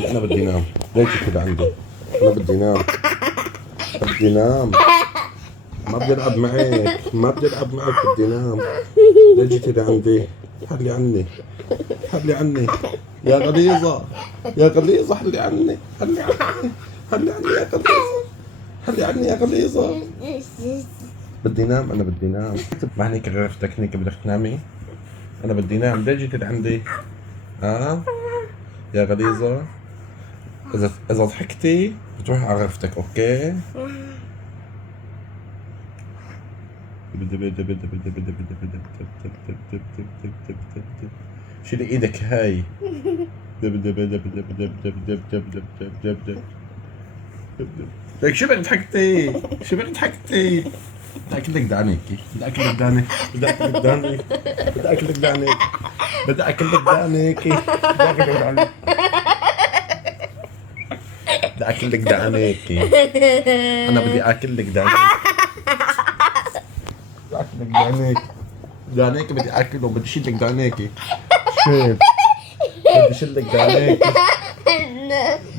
أنا بدي نام. ليش كده عندي؟ أنا بدي نام. بدي نام. ما بدي ألعب معك. ما بدي ألعب معك. بدي نام. ليش جيتي لعندي؟ حلي عني. حلي عني. يا غليظة. يا غليظة حلي عني. حلي عني. حلي عني يا غليظة. حلي عني يا غليظة. بدي نام. أنا بدي نام. ما هنيك غرفتك هنيك بدك تنامي؟ أنا بدي نام. ليش جيتي لعندي؟ يا غليظة. إذا ضحكتي بتروحي على غرفتك، أوكي؟ شيلي ايدك هاي. لك شو بدك ضحكتي؟ شو بدك ضحكتي؟ بدي اكل لك دانيكي. بدي اكل لك دانيك. بدي اكل لك دانيك. بدي اكل لك دانيك. بدي اكل لك دانيكي. بدي اكل لك دانيك. بدي اكل لك دانيكي. انا بدي اكل لك دانيك. بدي اكل لك دانيك. دانيكي بدي اكله. بدي شيل لك دانيكي. شيل. بدي شيل لك دانيكي.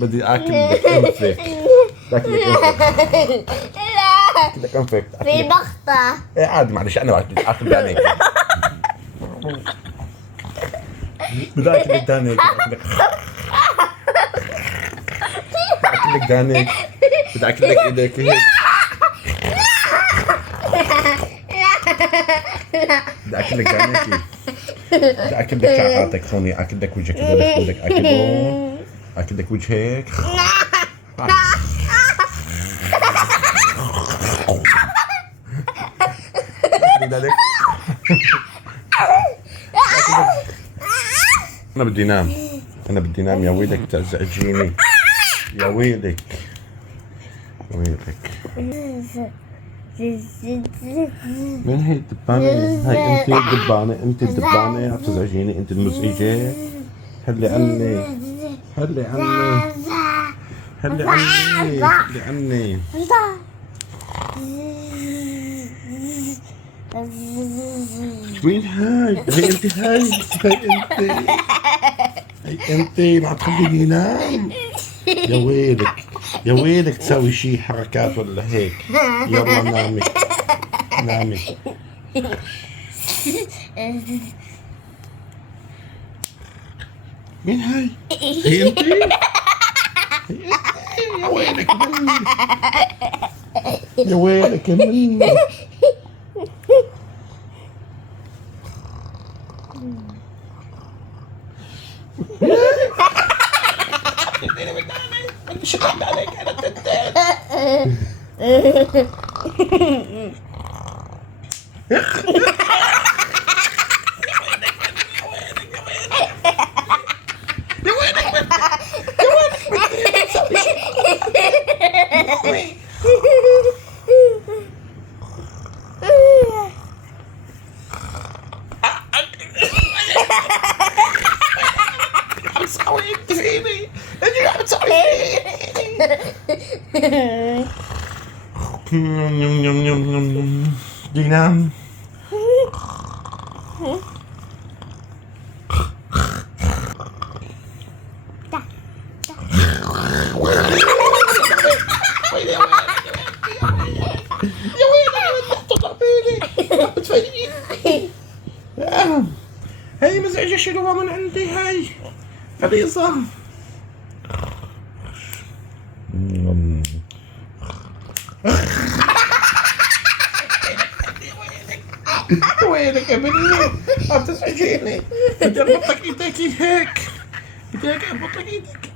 بدي اكل لك انفك. بدي اكل لك انفك. اكل لك انفك. في بخطة. ايه عادي معلش انا بدي اكل دانيكي. بدي اكل لك دانيكي. بدي اكل لك دانيك. بدي اكل لك ايديك هيك. بدي اكل لك دانيكي. بدي اكل لك شعراتك هوني. اكل لك وجهك هذول بدك اكلهم. اكل لك وجهك. انا بدي نام. انا بدي نام. يا ويلك تزعجيني. يا ويلك. يا ويلك. من هي الدبانة؟ هاي انت الدبانة. انت الدبانة عم تزعجيني. انت المزعجة. حلي عني. حلي عني. حلي عني. حلي عني. وين هاي؟ هي انت هاي. هاي انت. هاي انت ما تخليني نام. يا ويلك. يا ويلك تسوي شي حركات ولا هيك. يلا نامي. نامي. مين هاي؟ هي انت؟ هي انت؟ يا ويلك مني. يا ويلك مني. عم تسوي انت فيني. انت عم تسوي فيني. بدي نام. يا ويلك تطلع فيني. عم تفيني. هاي مزعجة. شيلوها من عندي. هاي غليظة. ويلك يا بني. عم تزعجيني. بدي اربط لك ايديك هيك. بدي اربط لك ايديك.